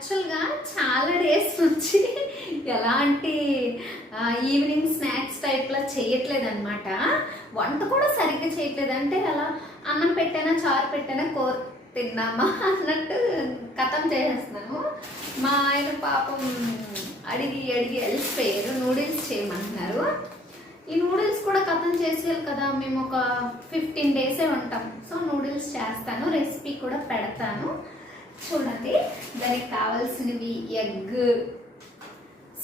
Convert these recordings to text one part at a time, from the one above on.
యాక్చువల్గా చాలా డేస్ నుంచి ఎలాంటి ఈవినింగ్ స్నాక్స్ టైప్లో చేయట్లేదు అనమాట. వంట కూడా సరిగ్గా చేయట్లేదు. అంటే అలా అన్నం పెట్టానా చారు పెట్టానా కూర తిన్నామా అన్నట్టు కథం చేసేస్తున్నాము. మా ఆయన పాపం అడిగి వెళ్ళిపోయారు, నూడిల్స్ చేయమంటున్నారు. ఈ నూడిల్స్ కూడా కథం చేసేయాలి కదా, మేము ఒక 15 డేసే ఉంటాం. సో నూడిల్స్ చేస్తాను, రెసిపీ కూడా పెడతాను చూడండి. దానికి కావాల్సినవి ఎగ్,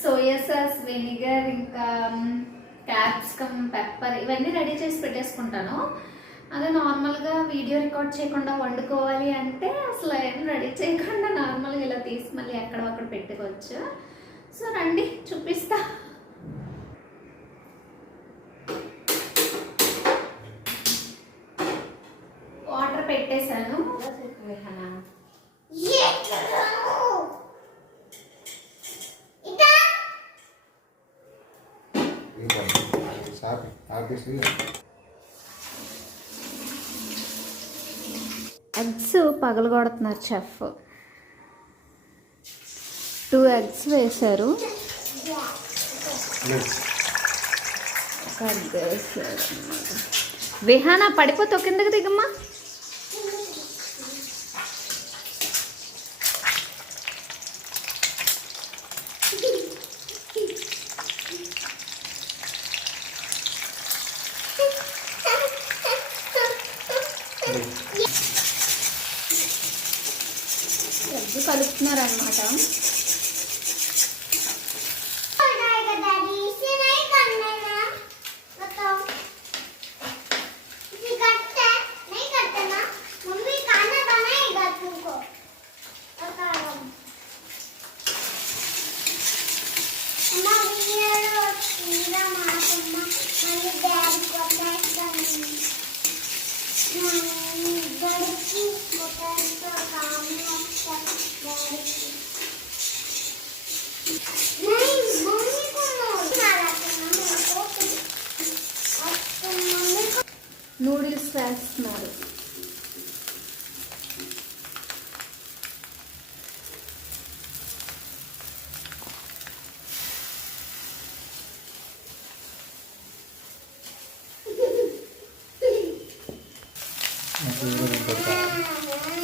సోయా సాస్, వెనిగర్, ఇంకా క్యాప్సికమ్, పెప్పర్ ఇవన్నీ రెడీ చేసి పెట్టేసుకుంటాను. అదే నార్మల్గా వీడియో రికార్డ్ చేయకుండా వండుకోవాలి అంటే అసలు ఏం రెడీ చేయకుండా నార్మల్గా ఇలా తీసి మళ్ళీ ఎక్కడొక్కడ పెట్టుకోవచ్చు. సో రండి చూపిస్తా. వాటర్ పెట్టేశాను. Eggs పగలగొడుతున్నారు chef. 2 ఎగ్స్ వేశారు. విహానా పడిపోతే కిందకి దిగమ్మా. ఎగ్ కలుపుతున్నారనమాట. నూడిల్స్ వేస్తున్నారు.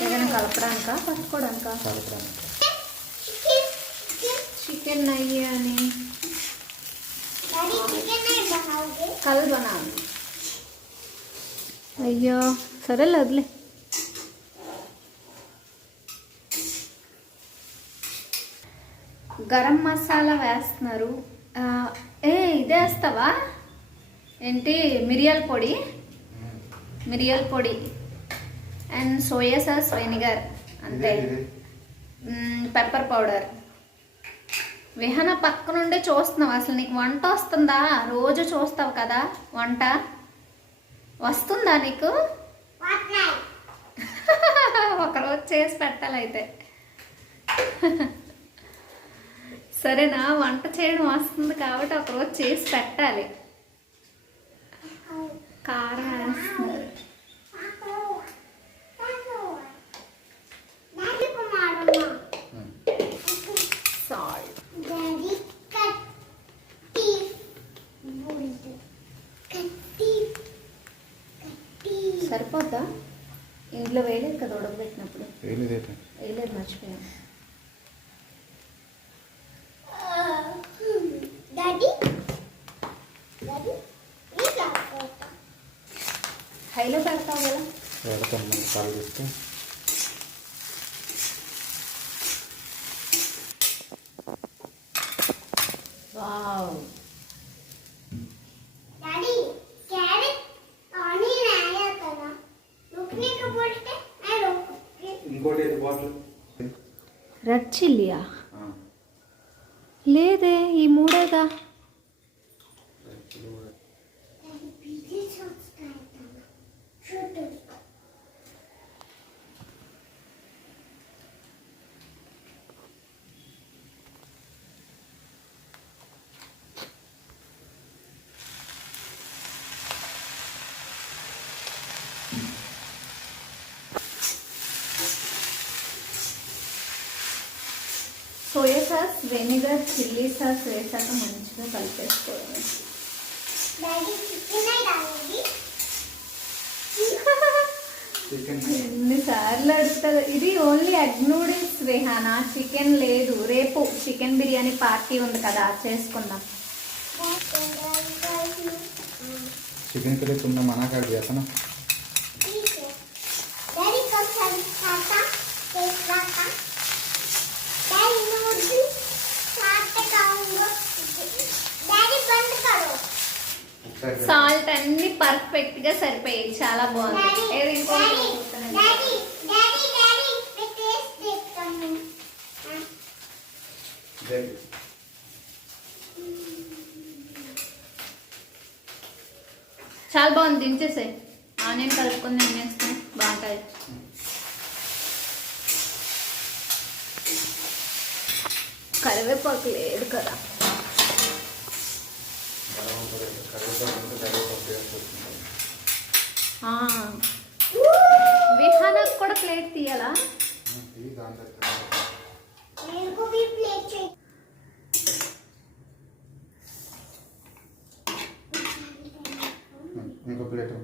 ఏదైనా కలపడానికా పట్టుకోవడానికా? చికెన్ నెయ్యి అని కల్ బనాలి. అయ్యో సరేలే వదిలే. గరం మసాలా వేస్తున్నారు. ఇదే వేస్తావా ఏంటి? మిరియాల పొడి అండ్ సోయా సాస్, వెనిగర్, అంతే. Pepper powder. విహన పక్క నుండి చూస్తున్నావు. అసలు నీకు వంట వస్తుందా? రోజు చూస్తావు కదా వంట, వస్తుందా నీకు? ఒకరోజు చేసి పెట్టాలైతే. సరేనా? వంట చేయడం వస్తుంది కాబట్టి ఒకరోజు చేసి పెట్టాలి. కారం వేస్తున్నారు. సాల్ట్. సరిపోద్దా? ఇంట్లో వేయలేదు కదా ఉడకబెట్టినప్పుడు. వేయలేదు, మర్చిపోయాను. హైలో పెడతావు కదా? వావ్. రెడ్ చిల్లీయా? లేదే, ఈ మూడేగా. Soya sauce, vinegar, chilli sauce వేసాక మంచిగా కలిపేసుకోవాలి. ఎన్నిసార్లు అడుగుతుంది. ఇది only egg noodles Rehana, chicken లేదు. రేపు చికెన్ బిర్యానీ పార్టీ ఉంది కదా, చేసుకుందాం. चिकन के लिए तुमने मना कर दिया था ना. సాల్ట్ అన్ని పర్ఫెక్ట్ గా సరిపోయాయి, చాలా బాగుంది. చాలా బాగుంది, దించేసే. ఆనియన్ కలుపుకొని తినేస్తే బాగుంటుంది. కరివేపాకు లేదు కదా. విహానాకు కూడా ప్లేట్ తీయాలా? ఇంకో ప్లేట్.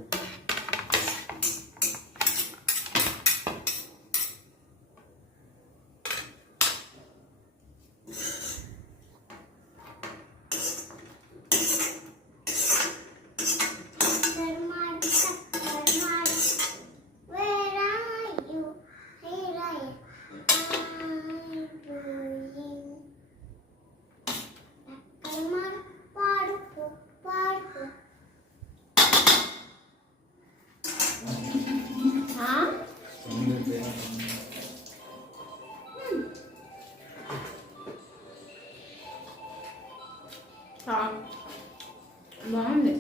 బాగుంది.